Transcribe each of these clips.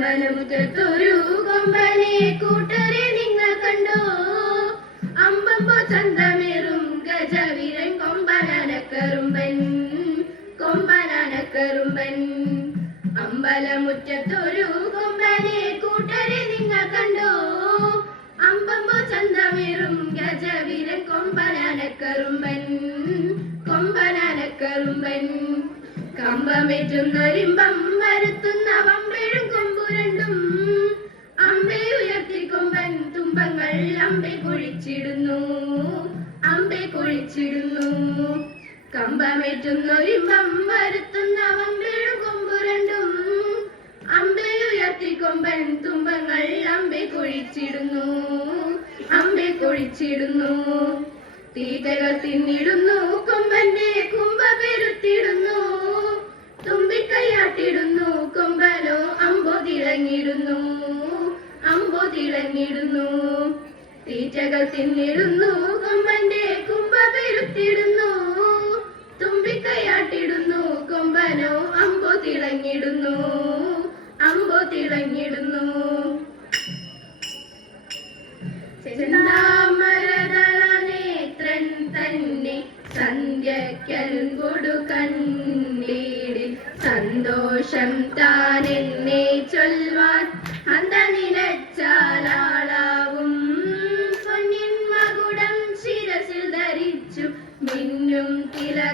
അമ്പലമുറ്റത്തൊരു കൊമ്പനെ കൂട്ടരെ നിങ്ങൾ കണ്ടോ. അമ്പമ്പോ ചന്തമേറും ഗജവീരൻ കൊമ്പനക്കറുമ്പൻ കൊമ്പനക്കറുമ്പൻ അമ്പലമുറ്റത്തൊരു കൊമ്പനെ കൂട്ടരെ നിങ്ങൾ കണ്ടോ. അമ്പമ്പോ ചന്തമേറും ഗജവീരൻ കൊമ്പനക്കറുമ്പൻ കൊമ്പനക്കറുമ്പൻ കമ്പമേറ്റുന്നൊരിമ്പം വരുത്തുന്ന കമ്പമേറ്റുന്നൊരിമ്പം വരുത്തുന്ന വമ്പഴും കൊമ്പു രണ്ടും. ഉയർത്തി കൊമ്പൻ തുമ്പങ്ങൾ അമ്പെ കുഴിച്ചിടുന്നു. അമ്പെ കുഴിച്ചിടുന്നു. തീറ്റകൾ തിന്നിടുന്നു കൊമ്പന്റെ കുമ്പ പെരുത്തിടുന്നു. തുമ്പിക്കൈയാട്ടിടുന്നു കൊമ്പനോ അമ്പോ തിളങ്ങിടുന്നു അമ്പോ തിളങ്ങിടുന്നു തീറ്റകൾ തിന്നിടുന്നു കൊമ്പന്റെ കുമ്പ പെരുത്തിടുന്നു തിളങ്ങിടുന്നു. അമ്പു തിളങ്ങിടുന്നു. ചെന്താമരതള നേത്രൻ തന്നെ സന്ധ്യക്കൽ കണ്ണീടിൽ സന്തോഷം താൻ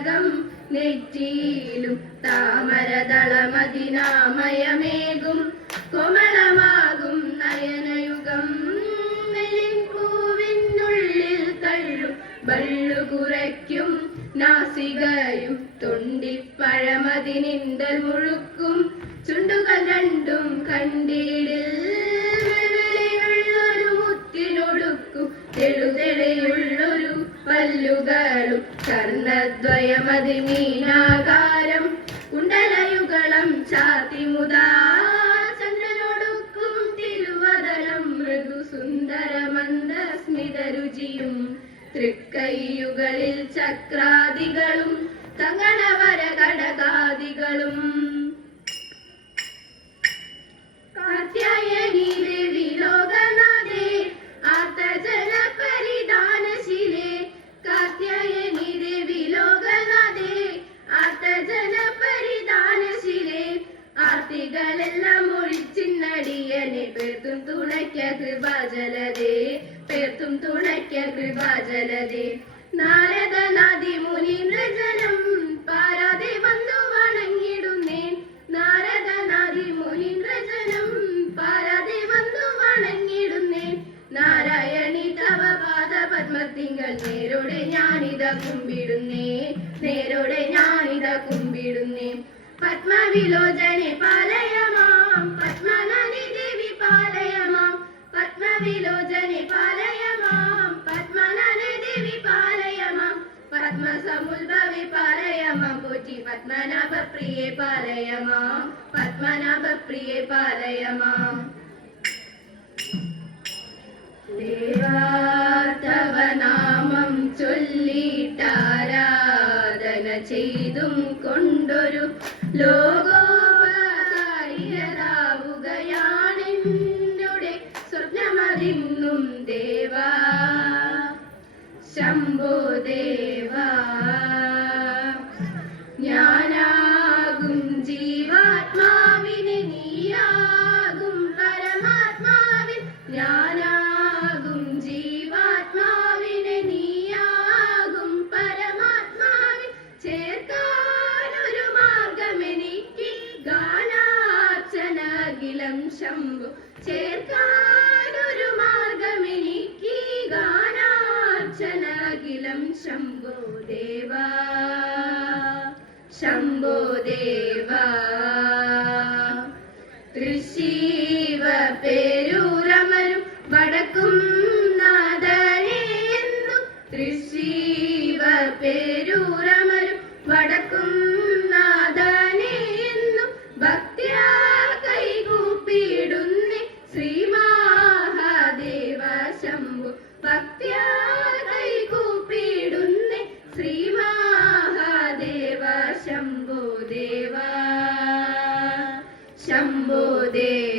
തിലകം നെറ്റിയിലും താമരദളമതിനാമയമേകും കോമളമാകും നയനയുഗം. നെല്ലിൻ പൂവിനുള്ളിൽ തള്ളും. ബള്ളു കുറയ്ക്കും. നാസികയും തൊണ്ടിപ്പഴമതിനിന്തൽ മുഴുക്കും. ചുണ്ടുകൾ രണ്ടും കണ്ടിടിൽ വെളുവിളിയുള്ളൊരു മുത്തിനൊടുക്കും. തെളുതെളിയുള്ളൊരു പല്ലുകളും കർണദ്വയമതി മീനാകാരം കുണ്ടലയുഗളം ചാത്തിമുതാ ചന്ദ്രനൊടുക്കും തിരുവതളം മൃദു സുന്ദരമന്ദ സ്മിതരുചിയും തൃക്കൈയുകളിൽ ചക്രാദികളും തങ്ങളവര കടകാദികളും കൃപാജലതേ പേർത്തും തുണയ്ക്ക കൃപാജലതേ. നാരദനാദി മുനീന്ദ്രജനം പാരാതെ വന്നു വണങ്ങിടുന്നേൻ. നാരദനാദി മുനീന്ദ്രജനം പാരാതെ വന്നു വണങ്ങിടുന്നേൻ. നാരായണി തവ പാദ പത്മത്തിങ്കൾ നേരോടെ ഞാനിത കുമ്പിടുന്നേ നേരോടെ ഞാനിത കുമ്പിടുന്നേ പത്മവിലോചനെ പാലയമാം പാലയമാം പോറ്റി പത്മനാഭ പ്രിയെ പാലയമ പത്മനാഭ പ്രിയെ പാലയമാം ദേവാത്തവ നാമം ചൊല്ലിട്ടാരാധന ചെയ്തും കൊണ്ടൊരു ലോകോപകാരിയതാവുകയാണെന്നുടെ സ്വപ്നമതിന്നും ദേവാ. ശംഭോ ദേവാ. ഗാനാർച്ചനകിലം ശംഭോ ദേവാ. ശംഭോ ദേവാ. തൃശീവ പേരൂരമരും വടക്കും നാദരേന്നു തൃശീവ പേരൂരമരും വടക്കും നാദനെന്നും ശംഭു. ശംഭോ ദേവ